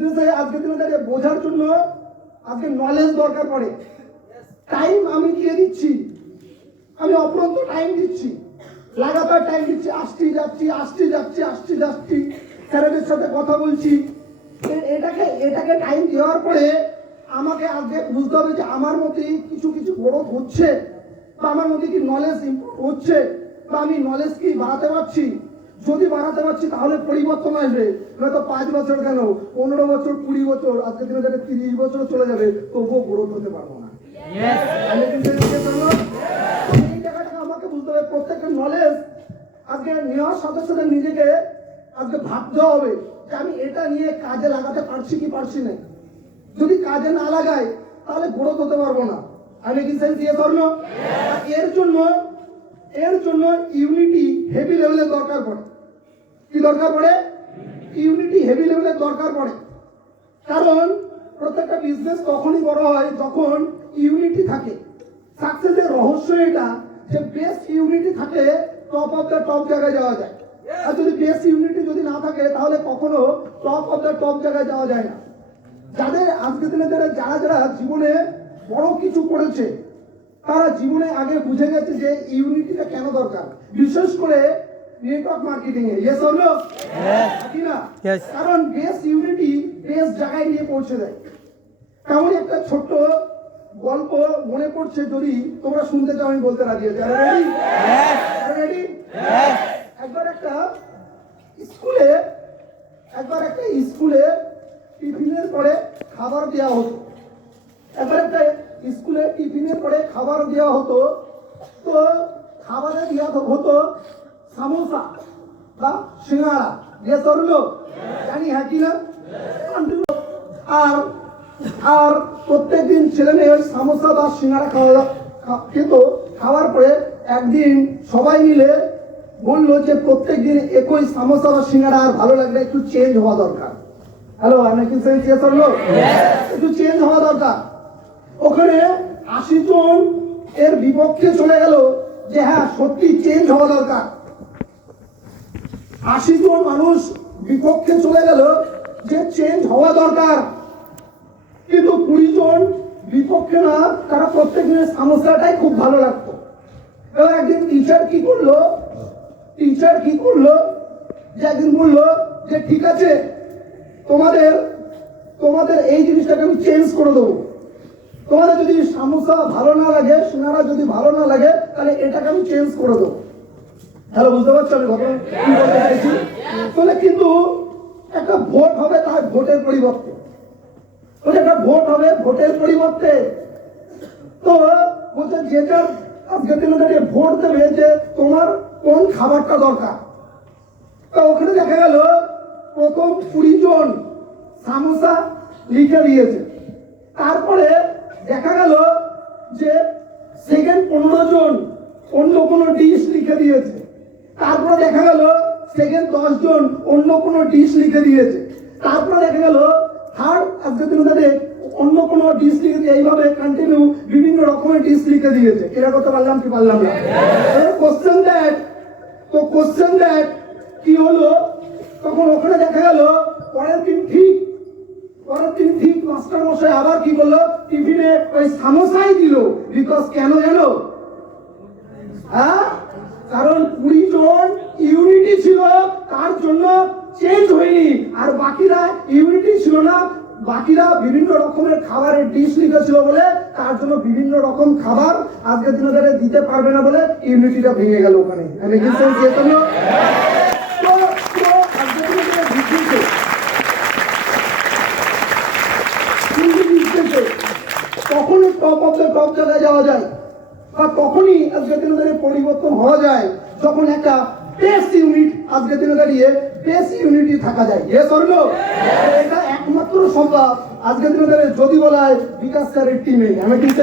বিজনেসে আজকে দিনে দাঁড়িয়ে বোঝার জন্য আজকে নলেজ দরকার পড়ে। টাইম আমি দিয়ে দিচ্ছি, আমি অপরন্ত টাইম দিচ্ছি, লাগাতার টাইম দিচ্ছি, আসছি যাচ্ছি, স্যারেদের সাথে কথা বলছি। এটাকে টাইম দেওয়ার পরে আমাকে আগে বুঝতে হবে যে আমার মধ্যে কিছু গ্রোথ হচ্ছে, বা আমার মধ্যে কি নলেজ ইমপ্রুভ হচ্ছে, বা আমি নলেজ কি বাড়াতে পারছি। যদি বাড়াতে পারছি তাহলে পরিবর্তন আসবে, নয়তো 5 বছর কেন 15 বছর 20 বছর আজকে দিনে 30 বছর চলে যাবে, তবুও গ্রোথ হতে পারবো না। এই জায়গাটাকে আমাকে বুঝতে হবে। প্রত্যেকটা নলেজ আজকে নেওয়ার সাথে সাথে নিজেকে আজকে ভাবতে হবে যে আমি এটা নিয়ে কাজে লাগাতে পারছি কি পারছি না। যদি কাজে না লাগাই তাহলে গ্রোথ হতে পারবো না। আমি কি সেন্স দিয়ে ধরলো? এর জন্য ইউনিটি হেভি লেভেলের দরকার পড়ে। কি দরকার পড়ে? ইউনিটি হেভি লেভেলের দরকার পড়ে। কারণ প্রত্যেকটা বিজনেস তখনই বড় হয় যখন ইউনিটি থাকে। সাকসেসের রহস্য এটা যে বেস্ট ইউনিটি থাকে, টপ অফ দ্য টপ জায়গায় যাওয়া যায়। আর যদি বেস্ট ইউনিটি যদি না থাকে তাহলে কখনো টপ অফ দ্য টপ জায়গায় যাওয়া যায় না। যাদের আজকে দিনে যারা জীবনে বড় কিছু করেছে, তারা জীবনে আগে বুঝে গেছে যে ইউনিটিটা কেন দরকার, বিশেষ করে নেটওয়ার্ক মার্কেটিং এ। Yes or no? কি না? কারণ বেস্ট ইউনিটি বেস্ট জায়গায় নিয়ে পৌঁছে দেয়। তেমন একটা ছোট্ট গল্প মনে পড়ছে, যদি তোমরা শুনতে চাও আমি বলতে রাজি আছি। রেডি? একবার একটা স্কুলে টিফিনের পরে খাবার দেওয়া হতো। তো খাবারে দেওয়া হতো সামোসা বা সিঙ্গাড়া। দিয়ে চললো জানি, হ্যাঁ কি না? আর প্রত্যেকদিন ছেলে মেয়ে সামোসা বা সিঙ্গাড়া খেত। খাওয়ার পরে একদিন সবাই মিলে বললো যে প্রত্যেকদিন একই সামোসা বা সিঙ্গাড়া আর ভালো লাগলে একটু চেঞ্জ হওয়া দরকার। হ্যালো, আমি কি একটু চেঞ্জ হওয়া দরকার। ওখানে 80 জন এর বিপক্ষে চলে গেল যে হ্যাঁ সত্যি চেঞ্জ হওয়া দরকার। 80 জন মানুষ বিপক্ষে চলে গেল যে চেঞ্জ হওয়া দরকার, কিন্তু 20 জন বিপক্ষে না, তারা প্রত্যেক দিনের সামোসাটাই খুব ভালো লাগতো। এবার একদিন টিচার কি করলো যে একদিন বললো যে ঠিক আছে, তোমাদের এই জিনিসটাকে আমি চেঞ্জ করে দেবো। তোমাদের যদি সামোসা ভালো না লাগে, সিঙ্গাড়া যদি ভালো না লাগে, তাহলে এটাকে আমি চেঞ্জ করে দেবো। হ্যালো, বুঝতে পারছো আমি ঘটনা কি বলতে চাইছি? তাহলে কিন্তু একটা ভোট হবে, তার ভোটের পরিবর্তে তো বলছে যে যার আজকের দিনে দাঁড়িয়ে ভোট দেবে যে তোমার কোন খাবারটা দরকার। তো ওখানে দেখা গেল প্রথম 20 জন সামোসা লিখে দিয়েছে। তারপরে দেখা গেল যে সেকেন্ড 15 জন অন্য কোনো ডিশ লিখে দিয়েছে। তারপরে দেখা গেল সেকেন্ড 10 জন অন্য কোনো ডিশ লিখে দিয়েছে। তারপরে দেখা গেল থার্ড আজকের দিনে দাঁড়িয়ে অন্য কোনো ডিশ লিখে দিয়ে এইভাবে কন্টিনিউ বিভিন্ন রকমের ডিশ লিখে দিয়েছে। এটা করতে পারলাম কি পারলাম না? কোশ্চেন দ্যাট কি হলো, তখন ওখানে দেখা গেল পরের দিন ঠিক মাস্টার মশাই আবার কি করলো, টিফিনে ওই সামোসাই দিল। বিকজ কেন জানো? কারণ 20 জন ইউনিটি ছিল, তার জন্য চেঞ্জ হয়নি। আর বাকিরা ইউনিটি ছিল না, বাকিরা বিভিন্ন রকমের খাবারের ডিশ লিখেছিল বলে তার জন্য বিভিন্ন রকম খাবার আজকের দিনে তারা দিতে পারবে না বলে ইউনিটিটা ভেঙে গেল ওখানে। আমি কি সেন্স দিয়ে তখনই টপ অফ দ্য টপ জায়গায় যাওয়া যায়, বা তখনই আজকের দিনে দাঁড়িয়ে পরিবর্তন হওয়া যায় যখন একটা বেস্ট ইউনিট আজকের দিনে দাঁড়িয়ে বেস্ট ইউনিটি থাকা যায়। এটা একমাত্র সম্ভব আজকের দিনে দাঁড়িয়ে যদি বলা হয় বিকাশ স্যারের টিমে। আমি কি তো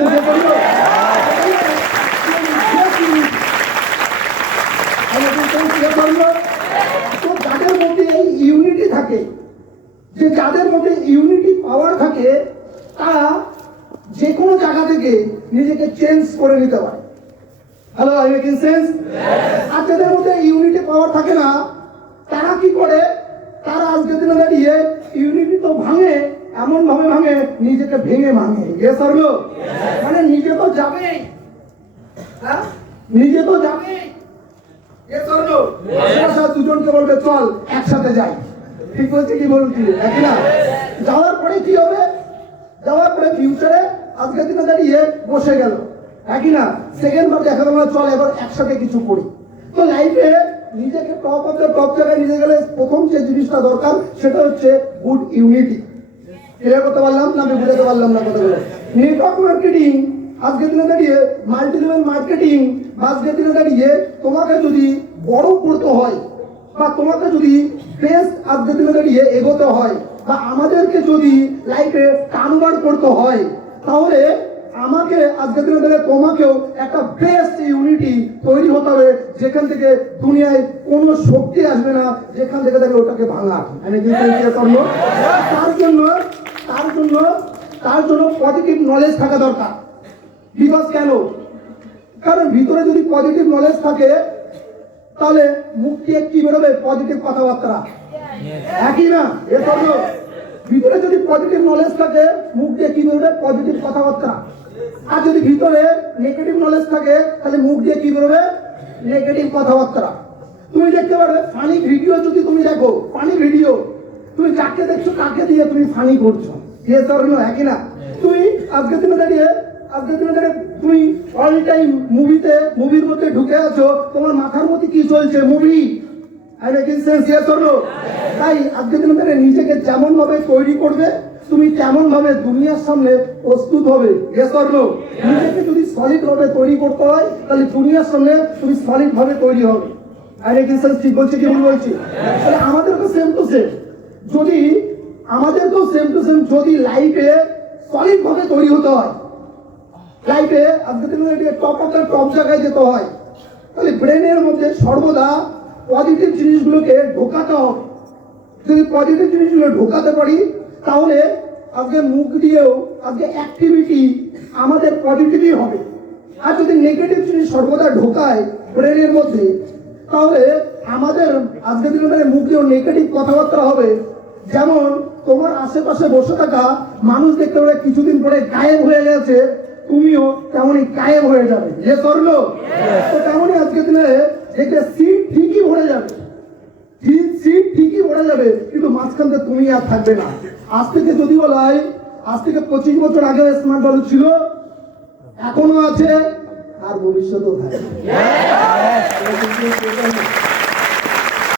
যাদের মধ্যে এই ইউনিটি থাকে, যাদের মধ্যে ইউনিটি পাওয়ার থাকে, তারা যে কোনো জায়গা থেকে নিজেকে চেঞ্জ করে নিতে পারে। Hello, I making sense? আর যাদের মধ্যে ইউনিটি পাওয়ার থাকে না, তারা কি করে? তারা আজকের দিনে দাঁড়িয়ে ইউনিটি তো ভাঙে, এমন ভাবে ভাঙে নিজেকে ভেঙে ভাঙে। Yes or no? মানে নিজে তো যাবে, হ্যাঁ নিজে তো যাবে। Yes or no? আশা দুজনকে বলবে চল একসাথে যাই। ঠিক বলছে কি বলছি? একই না? যাওয়ার পরে কি হবে? যাওয়ার পরে ফিউচারে আজকের দিনে দাঁড়িয়ে বসে গেল, একই না? সেকেন্ড বার দেখা গেল চল এবার একসাথে কিছু করি। তো লাইফে নিজেকে টপ অফ দ্য টপ জায়গায় নিয়ে গেলে প্রথম যে জিনিসটা দরকার সেটা হচ্ছে গুড ইউনিটি। ক্লিয়ার করতে পারলাম না? আমি বুঝাতে পারলাম না কথাগুলো? নেটওয়ার্ক মার্কেটিং আজকের দিনে দাঁড়িয়ে, মাল্টি লেভেল মার্কেটিং আজকের দিনে দাঁড়িয়ে তোমাকে যদি বড় করতে হয় বা তোমাকে যদি বেস্ট আজকের দিনে দাঁড়িয়ে এগোতে হয় বা আমাদেরকে যদি লাইফে কনভার্ট করতে হয়, তাহলে আমাকে আজকের দিনে দাঁড়িয়ে তোমাকেও একটা বেস্ট ইউনিটি তৈরি হতে হবে, যেখান থেকে দুনিয়ায় কোনো শক্তি আসবে না যেখান থেকে তাকে ওটাকে ভাঙা। তার জন্য পজিটিভ নলেজ থাকা দরকার। বিকজ কেন? কারণ ভিতরে যদি পজিটিভ নলেজ থাকে তাহলে মুখ দিয়ে কি বেরোবে? পজিটিভ কথাবার্তা, একই না? এ করলো ভিতরে যদি পজিটিভ নলেজ থাকে মুখ দিয়ে কি বেরোবে? পজিটিভ কথাবার্তা। আর যদি ভিতরে নেগেটিভ নলেজ থাকে তাহলে মুখ দিয়ে কি বেরোবে? নেগেটিভ কথাবার্তা। তুমি দেখতে পারবে ফানি ভিডিও, যদি তুমি দেখো ফানি ভিডিও, তুমি যাকে দেখছো তাকে দিয়ে তুমি ফানি করছো। এ ধরনের, একই না? তুমি আজকের দিনে দাঁড়িয়ে তুমি অল টাইম মুভির মধ্যে ঢুকে আছো, তোমার মাথার মধ্যে কি চলছে? মুভি। তাই আজকের দিনে দাঁড়িয়ে নিজেকে যেমন ভাবে তৈরি করবে তুমি তেমন ভাবে দুনিয়ার সামনে প্রস্তুত হবে। নিজেকে যদি সলিড ভাবে তৈরি করতে হয় তাহলে দুনিয়ার সামনে তুমি সলিড ভাবে তৈরি হবে। ঠিক বলছি কি ভুল বলছি? তাহলে আমাদেরকে সেম টু সেম যদি লাইফে সলিড ভাবে তৈরি হতে হয়, লাইফে আজকের দিনে টপ অফ দ্য টপ জায়গায় যেতে হয়, তাহলে ব্রেনের মধ্যে সর্বদা পজিটিভ জিনিসগুলোকে ঢোকাতে হবে। যদি পজিটিভ জিনিসগুলো ঢোকাতে পারি তাহলে আজকে মুখ দিয়েও আজকে অ্যাক্টিভিটি আমাদের পজিটিভই হবে। আর যদি নেগেটিভ জিনিস সর্বদা ঢোকায় ব্রেনের মধ্যে তাহলে আমাদের আজকের দিনে মুখ দিয়েও নেগেটিভ কথাবার্তা হবে। যেমন তোমার আশেপাশে বসে থাকা মানুষ দেখতে পাবে কিছুদিন পরে গায়েব হয়ে গেছে, তুমিও তেমনই গায়েব হয়ে যাবে। যে করলো তো তেমনই আজকের দিনে দেখবে সিট ঠিকই ভরে যাবে, কিন্তু মাঝখান থেকে তুমি আর থাকবে না। আজ থেকে যদি বলা হয় আজ থেকে 25 বছর আগে স্মার্ট ভ্যালু ছিল, এখনো আছে, আর ভবিষ্যতেও থাকবে।